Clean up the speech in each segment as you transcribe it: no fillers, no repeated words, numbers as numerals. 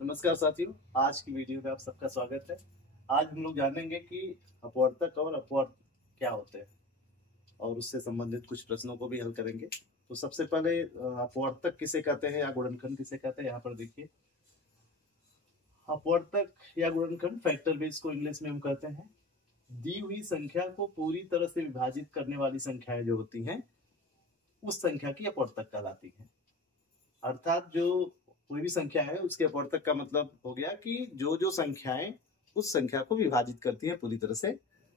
नमस्कार साथियों, आज की वीडियो में आप सबका स्वागत है। आज हम लोग जानेंगे कि अपवर्तक और अपवर्त क्या होते हैं और उससे संबंधित कुछ प्रश्नों को भी हल करेंगे। तो सबसे पहले अपवर्तक किसे कहते हैं या गुणनखंड किसे कहते हैं, यहाँ पर देखिए। अपवर्तक या गुणनखंड, फैक्टर भी इसको इंग्लिश में हम कहते हैं, दी हुई संख्या को पूरी तरह से विभाजित करने वाली संख्याएं जो होती हैं उस संख्या की अपवर्तक कहलाती है। अर्थात जो कोई भी संख्या है उसके अपवर्तक का मतलब हो गया कि जो जो संख्याएं उस संख्या को विभाजित करती है, पूरी तरह से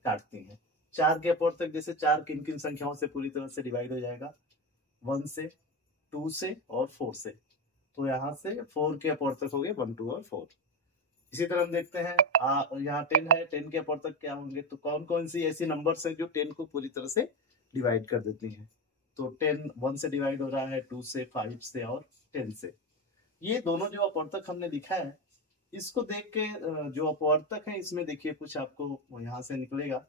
काटती हैं। 4 के अपवर्तक, जैसे 4 किन किन संख्याओं से पूरी तरह से डिवाइड हो जाएगा? 1 से, 2 से और 4 से। तो यहाँ से 4 के अपवर्तक हो गए 1, 2 और 4। इसी तरह हम देखते हैं यहाँ 10 है, 10 के अपवर्तक क्या होंगे? तो कौन कौन सी ऐसी नंबर्स है जो 10 को पूरी तरह से डिवाइड कर देती हैं? तो 10 1 से डिवाइड हो रहा है, 2 से, 5 से और 10 से। ये दोनों जो अपवर्तक हमने लिखा है, इसको देख के जो अपवर्तक है इसमें देखिए कुछ आपको यहाँ से निकलेगा।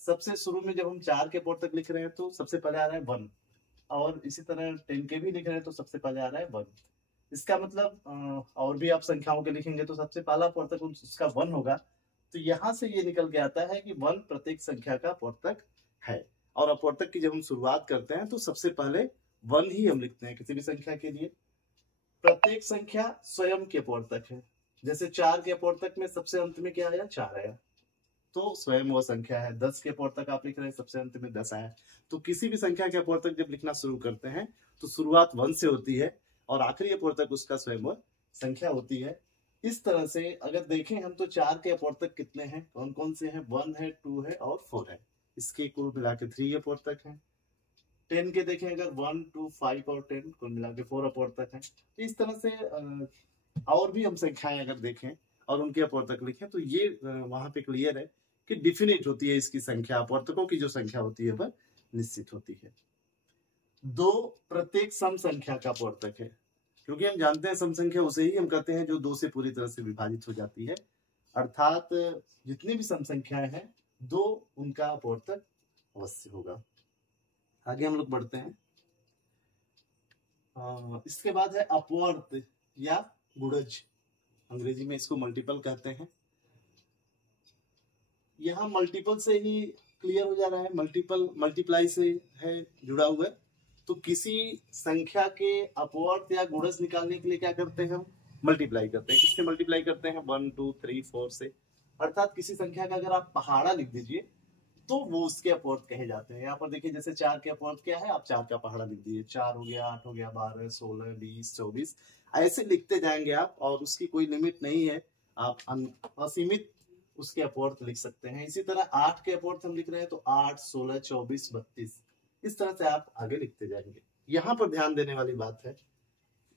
सबसे शुरू में जब हम 4 के अपवर्तक लिख रहे हैं तो सबसे पहले आ रहा है 1, और इसी तरह 10 के भी लिख रहे हैं तो सबसे पहले आ रहा है 1। इसका मतलब और भी आप संख्याओं के लिखेंगे तो सबसे पहला अपवर्तक उसका 1 होगा। तो यहाँ से ये निकल के आता है कि 1 प्रत्येक संख्या का अपवर्तक है। और अपवर्तक की जब हम शुरुआत करते हैं तो सबसे पहले 1 ही हम लिखते हैं किसी भी संख्या के लिए। प्रत्येक संख्या स्वयं के अपवर्तक है। जैसे 4 के अपवर्तक में सबसे अंत में क्या आया? 4 आया, तो स्वयं वो संख्या है। 10 के अपवर्तक आप लिख रहे हैं, सबसे अंत में 10 आया। तो किसी भी संख्या के अपवर्तक जब लिखना शुरू करते हैं तो शुरुआत 1 से होती है और आखिरी अपवर्तक उसका स्वयं वो संख्या होती है। इस तरह से अगर देखें हम तो 4 के अपवर्तक कितने हैं, कौन कौन से हैं? 1 है, 2 है और 4 है। इसके कुल मिला के 3 अपवर्तक हैं। 10 के देखें अगर 1, 2, 5 और 10, कुल मिला के 4 अपवर्तक हैं। इस तरह से और भी हम संख्याएं अगर देखें और उनके अपवर्तक लिखें तो ये वहां पे क्लियर है कि डिफिनिट होती है इसकी संख्या। अपवर्तकों की जो संख्या होती है वह निश्चित होती है। 2 प्रत्येक सम संख्या का अपवर्तक है, क्योंकि हम जानते हैं सम संख्या उसे ही हम कहते हैं जो 2 से पूरी तरह से विभाजित हो जाती है। अर्थात जितनी भी सम संख्याएं हैं 2 उनका अपवर्तक अवश्य होगा। आगे हम लोग बढ़ते हैं। इसके बाद है अपवर्त या गुणज, अंग्रेजी में इसको मल्टीपल कहते हैं। यहाँ मल्टीपल से ही क्लियर हो जा रहा है, मल्टीपल मल्टीप्लाई से है जुड़ा हुआ है। तो किसी संख्या के अपवर्त या गुणज निकालने के लिए क्या करते हैं? हम मल्टीप्लाई करते हैं। किससे मल्टीप्लाई करते हैं? 1, 2, 3, 4 से। अर्थात किसी संख्या का अगर आप पहाड़ा लिख दीजिए तो वो उसके अपवर्त कहे जाते हैं। यहाँ पर देखिए, जैसे 4 के अपवर्त क्या है, आप 4 का पहाड़ा लिख दीजिए। 4 हो गया, 8 हो गया, 12, 16, 20, 24, ऐसे लिखते जाएंगे आप, और उसकी कोई लिमिट नहीं है। आप असीमित उसके अपवर्त लिख सकते हैं। इसी तरह 8 के अपवर्त हम लिख रहे हैं तो 8, 16, 24, 32, इस तरह से आप आगे लिखते जाएंगे। यहाँ पर ध्यान देने वाली बात है,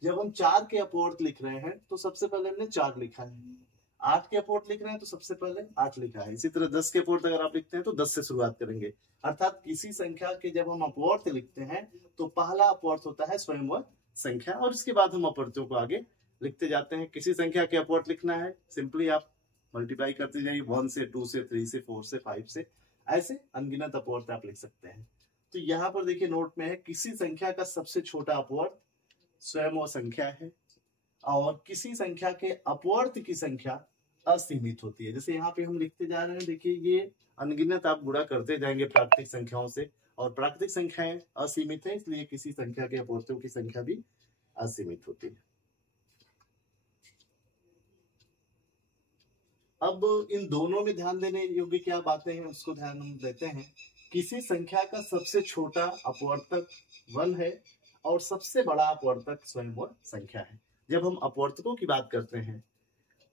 जब हम 4 के अपवर्त लिख रहे हैं तो सबसे पहले हमने 4 लिखा है। 8 के अपवर्त लिख रहे हैं तो सबसे पहले 8 लिखा है। इसी तरह 10 के अपवर्त अगर आप लिखते हैं तो 10 से शुरुआत करेंगे। अर्थात किसी संख्या के जब हम अपवर्त लिखते हैं तो पहला अपवर्त होता है स्वयं वह संख्या, और इसके बाद हम अपवर्तों को आगे लिखते जाते हैं। किसी संख्या के अपवर्त लिखना है, सिंपली आप मल्टीप्लाई करते जाइए। 1 से, 2 से, 3 से, 4 से, 5 से, ऐसे अनगिनत अपवर्त आप लिख सकते हैं। तो यहाँ पर देखिए नोट में है, किसी संख्या का सबसे छोटा अपवर्त स्वयं वो संख्या है, और किसी संख्या के अपवर्त की संख्या असीमित होती है। जैसे यहाँ पे हम लिखते जा रहे हैं, देखिए ये अनगिनत आप गुणा करते जाएंगे प्राकृतिक संख्याओं से, और प्राकृतिक संख्याएं असीमित है, इसलिए किसी संख्या के अपवर्तों की संख्या भी असीमित होती है। अब इन दोनों में ध्यान देने योग्य क्या बातें हैं उसको ध्यान हम देते हैं। किसी संख्या का सबसे छोटा अपवर्तक 1 है और सबसे बड़ा अपवर्तक स्वयं वह संख्या है। जब हम अपवर्तकों की बात करते हैं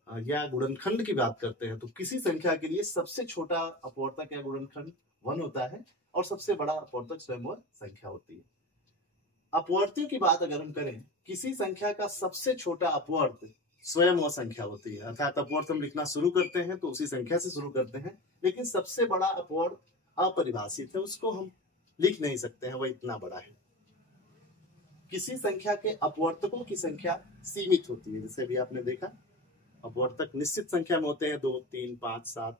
या गुणनखंड की बात करते हैं तो किसी संख्या के लिए सबसे छोटा अपवर्तक या गुणनखंड 1 होता है और सबसे बड़ा अपवर्तक स्वयं वह संख्या होती है। अपवर्तियों की बात अगर हम करें, किसी संख्या का सबसे छोटा अपवर्त स्वयं वह संख्या होती है। अर्थात अपवर्त हम लिखना शुरू करते हैं तो उसी संख्या से शुरू करते हैं, लेकिन सबसे बड़ा अपवर्त अपरिभाषित है, उसको हम लिख नहीं सकते हैं, वह इतना बड़ा है। किसी संख्या के अपवर्तकों की संख्या सीमित होती है। जैसे अभी आपने देखा, अपवर्तक निश्चित संख्या में होते हैं 2, 3, 5, 7,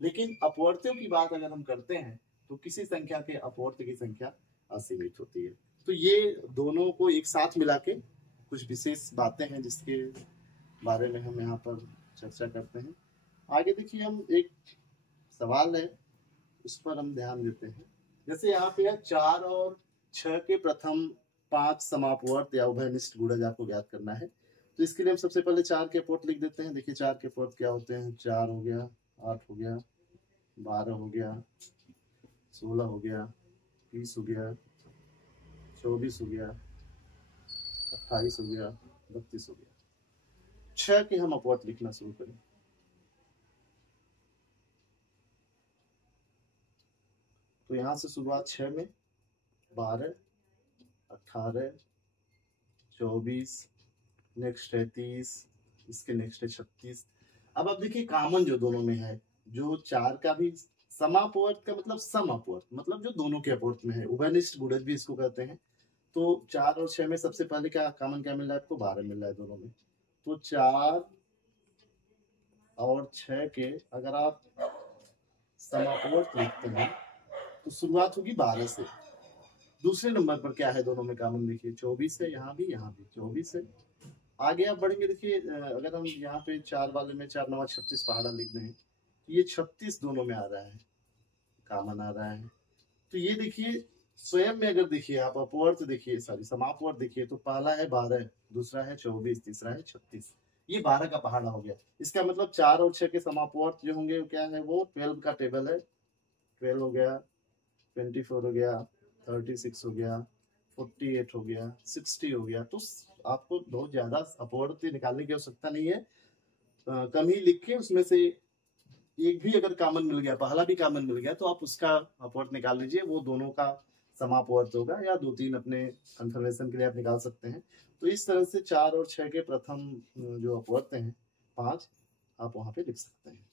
लेकिन अपवर्त्यों की बात अगर हम करते हैं तो किसी संख्या के अपवर्त की संख्या असीमित होती है। तो ये दोनों को एक साथ मिला के कुछ विशेष बातें हैं जिसके बारे में हम यहाँ पर चर्चा करते हैं। आगे देखिए, हम एक सवाल है उस पर हम ध्यान देते हैं। जैसे यहाँ पे 4 और 6 के प्रथम 5 समापवर्त या उभयनिष्ठ गुणज आपको ज्ञात करना है। तो इसके लिए हम सबसे पहले 4 के अपवर्त लिख देते हैं। देखिए 4 के अपवर्त क्या होते हैं, 4 हो गया, 8 हो गया, 12 हो गया, 16 हो गया, 20 हो गया, 24 हो गया, 28 हो गया, 32 हो गया। 6 के हम अपवर्त लिखना शुरू करें। तो यहां से शुरुआत 6 में 12, 18, 24, नेक्स्ट है 30, इसके नेक्स्ट है 36। अब आप देखिए कॉमन जो दोनों में है, जो 4 का भी समापवर्त का मतलब सम अपवर्त, मतलब जो दोनों के अपवर्त में है, उभयनिष्ठ गुणज भी इसको कहते हैं। तो 4 और 6 में सबसे पहले क्या कॉमन क्या मिल रहा है आपको, 12 मिल रहा है दोनों में। तो 4 और 6 के अगर आप समापवर्त लिखते हैं तो शुरुआत होगी 12 से। दूसरे नंबर पर क्या है दोनों में कॉमन, देखिए 24 है, यहाँ भी 24 है। आगे आप बढ़ेंगे, देखिए अगर हम यहाँ पे 4 वाले में 4 9 36 पहाड़ा लिख दें, ये 36 दोनों में आ रहा है, कॉमन आ रहा है। तो ये देखिए स्वयं में अगर देखिए आप अपवर्त देखिए, सॉरी समापवर्त देखिए, तो पहला है 12, दूसरा है 24, तीसरा है 36, ये 12 का पहाड़ा हो गया। इसका मतलब 4 और 6 के समापवर्त जो होंगे वो क्या है, वो 12 का टेबल है। 12 हो गया, 24 हो गया, 36 हो गया, 48 हो गया, 60 हो गया। तो आपको बहुत ज्यादा अपवर्त निकालने की आवश्यकता नहीं है, कम ही लिख के उसमें से एक भी अगर कॉमन मिल गया, पहला भी कॉमन मिल गया, तो आप उसका अपवर्त निकाल लीजिए, वो दोनों का समापवर्त होगा, या 2-3 अपने कंफर्मेशन के लिए आप निकाल सकते हैं। तो इस तरह से 4 और 6 के प्रथम जो अपवर्त हैं 5, आप वहां पे लिख सकते हैं।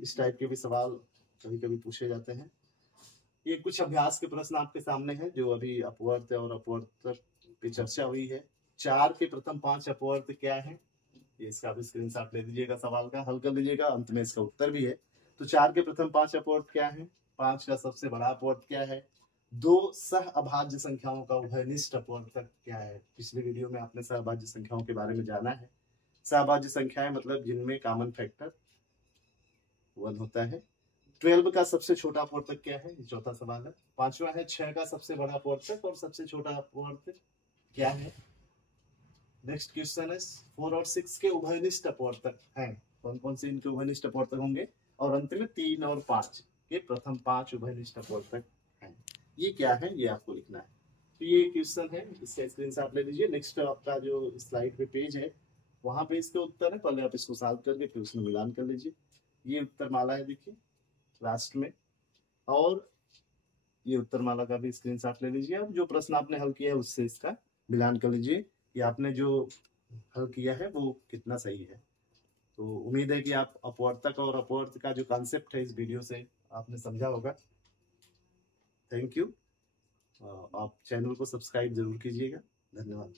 इस टाइप के भी सवाल कभी कभी पूछे जाते हैं। ये कुछ अभ्यास के प्रश्न आपके सामने हैं, जो अभी अपवर्त और अपवर्त की चर्चा हुई है। 4 के प्रथम 5 अपवर्त क्या है, ये इसका भी स्क्रीनशॉट ले लीजिएगा, सवाल का हल कर लीजिएगा, अंत में इसका उत्तर भी है। तो 4 के प्रथम 5 अपवर्त क्या है, 5 का सबसे बड़ा अपवर्त क्या है, 2 सह अभाज्य संख्याओं का उभयनिष्ठ अपवर्त क्या है। पिछले वीडियो में आपने सहअभाज्य संख्याओं के बारे में जाना है। सहअभाज्य संख्याएं मतलब जिनमें कॉमन फैक्टर 1 होता है। 12 का सबसे छोटा अपवर्तक क्या है, चौथा सवाल है। 5वां है 6 का सबसे बड़ा अपवर्तक और सबसे छोटा अपवर्तक क्या है। नेक्स्ट क्वेश्चन है 4 और 6 के उभयनिष्ठ अपवर्तक हैं, कौन कौन से इनके उभयनिष्ठ अपवर्तक होंगे। और अंत में 3 और 5 के प्रथम 5 उभयनिष्ठ अपवर्तक हैं, ये क्या है, ये आपको लिखना है। तो ये क्वेश्चन है, इसका स्क्रीनशॉट ले लीजिए। नेक्स्ट आपका जो स्लाइड पे पेज है वहां पे इसके उत्तर है, पहले आप इसको सॉल्व करके फिर उसमें मिलान कर लीजिए। ये उत्तर माला है देखिए लास्ट में, और ये उत्तर माला का भी स्क्रीनशॉट ले लीजिए। अब जो प्रश्न आपने हल किया है उससे इसका मिलान कर लीजिए कि आपने जो हल किया है वो कितना सही है। तो उम्मीद है कि आप अपवर्तक और अपवर्त का जो कॉन्सेप्ट है इस वीडियो से आपने समझा होगा। Thank you. आप चैनल को सब्सक्राइब जरूर कीजिएगा। धन्यवाद।